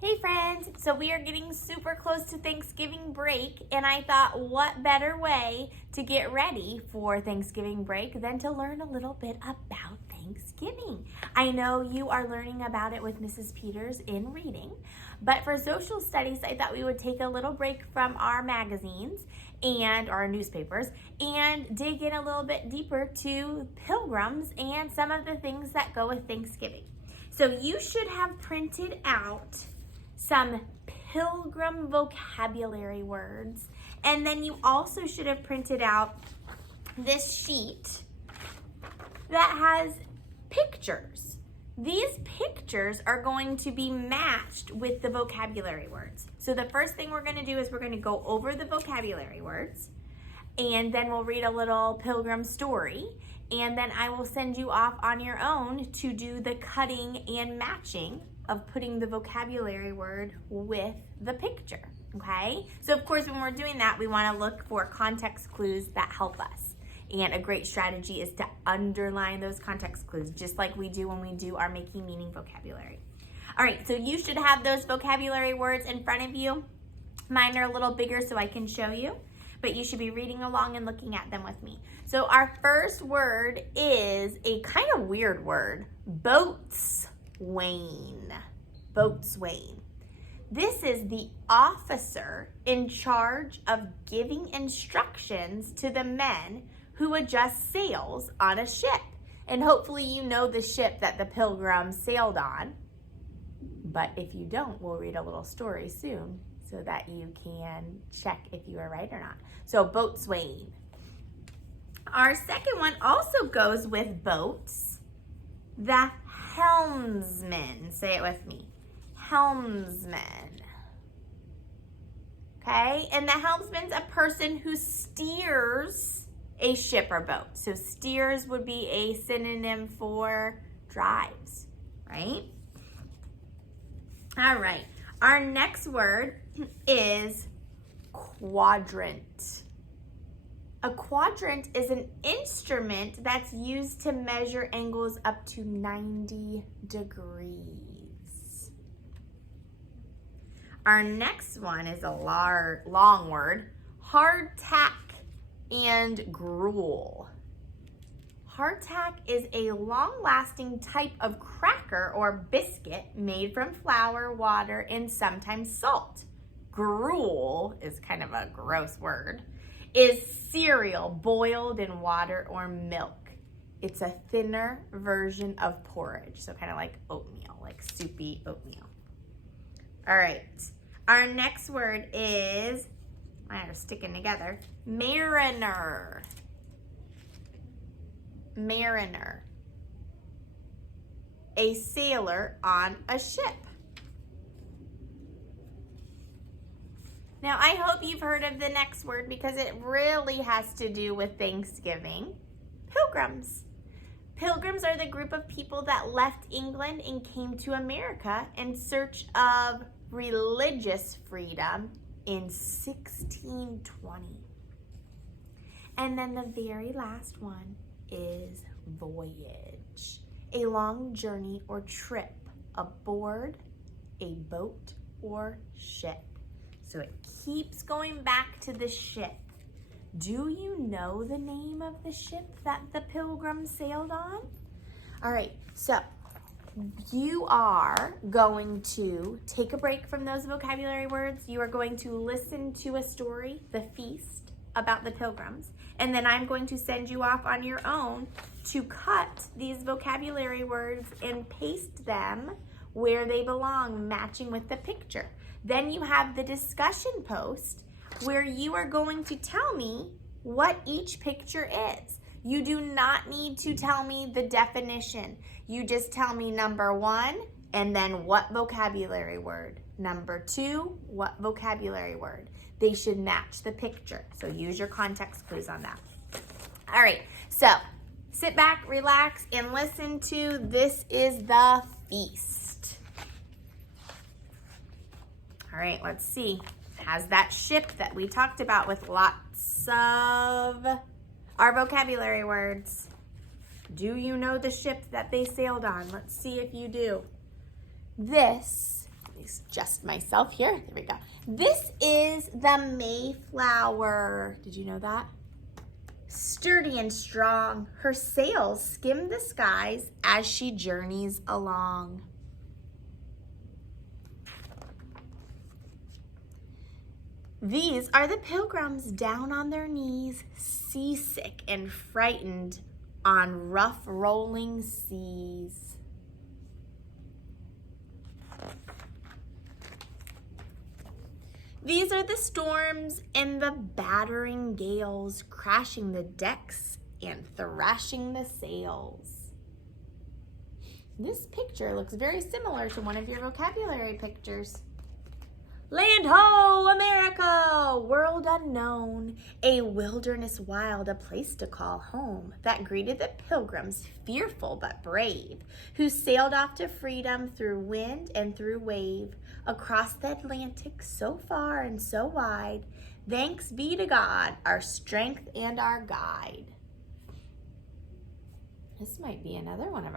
Hey friends, so we are getting super close to Thanksgiving break, and I thought what better way to get ready for Thanksgiving break than to learn a little bit about Thanksgiving. I know you are learning about it with Mrs. Peters in reading, but for social studies, I thought we would take a little break from our magazines and our newspapers and dig in a little bit deeper to pilgrims and some of the things that go with Thanksgiving. So you should have printed out some Pilgrim Vocabulary words, and then you also should have printed out this sheet that has pictures. These pictures are going to be matched with the vocabulary words. So the first thing we're going to do is we're going to go over the vocabulary words, and then we'll read a little pilgrim story, and then I will send you off on your own to do the cutting and matching of putting the vocabulary word with the picture, okay? So of course, when we're doing that, we wanna look for context clues that help us. And a great strategy is to underline those context clues, just like we do when we do our making meaning vocabulary. All right, so you should have those vocabulary words in front of you. Mine are a little bigger so I can show you, but you should be reading along and looking at them with me. So our first word is a kind of weird word, boatswain. Boatswain. This is the officer in charge of giving instructions to the men who adjust sails on a ship. And hopefully you know the ship that the Pilgrims sailed on. But if you don't, we'll read a little story soon so that you can check if you are right or not. So boatswain. Our second one also goes with boats. The helmsman. Say it with me. Helmsman. Okay, and the helmsman's a person who steers a ship or boat. So steers would be a synonym for drives, right? All right, our next word is quadrant. A quadrant is an instrument that's used to measure angles up to 90 degrees. Our next one is a long word, hardtack and gruel. Hardtack is a long-lasting type of cracker or biscuit made from flour, water, and sometimes salt. Gruel is kind of a gross word. Is cereal boiled in water or milk. It's a thinner version of porridge, so kind of like oatmeal, like soupy oatmeal. All right, our next word is, mine are sticking together, mariner. Mariner. A sailor on a ship. Now, I hope you've heard of the next word because it really has to do with Thanksgiving. Pilgrims. Pilgrims are the group of people that left England and came to America in search of religious freedom in 1620. And then the very last one is voyage. A long journey or trip aboard a boat or ship. So it keeps going back to the ship. Do you know the name of the ship that the Pilgrims sailed on? All right, so you are going to take a break from those vocabulary words. You are going to listen to a story, The Feast, about the Pilgrims. And then I'm going to send you off on your own to cut these vocabulary words and paste them where they belong, matching with the picture. Then you have the discussion post where you are going to tell me what each picture is. You do not need to tell me the definition. You just tell me number 1 and then what vocabulary word. Number 2, what vocabulary word. They should match the picture. So use your context clues on that. All right, so sit back, relax, and listen to This is the Feast. All right, let's see. Has that ship that we talked about with lots of our vocabulary words. Do you know the ship that they sailed on? Let's see if you do. This, let me adjust myself here. There we go. This is the Mayflower. Did you know that? Sturdy and strong, her sails skim the skies as she journeys along. These are the pilgrims down on their knees, seasick and frightened on rough rolling seas. These are the storms and the battering gales, crashing the decks and thrashing the sails. This picture looks very similar to one of your vocabulary pictures. Land ho, America, world unknown, a wilderness wild, a place to call home, that greeted the pilgrims, fearful but brave, who sailed off to freedom through wind and through wave, across the Atlantic so far and so wide. Thanks be to God, our strength and our guide. This might be another one of our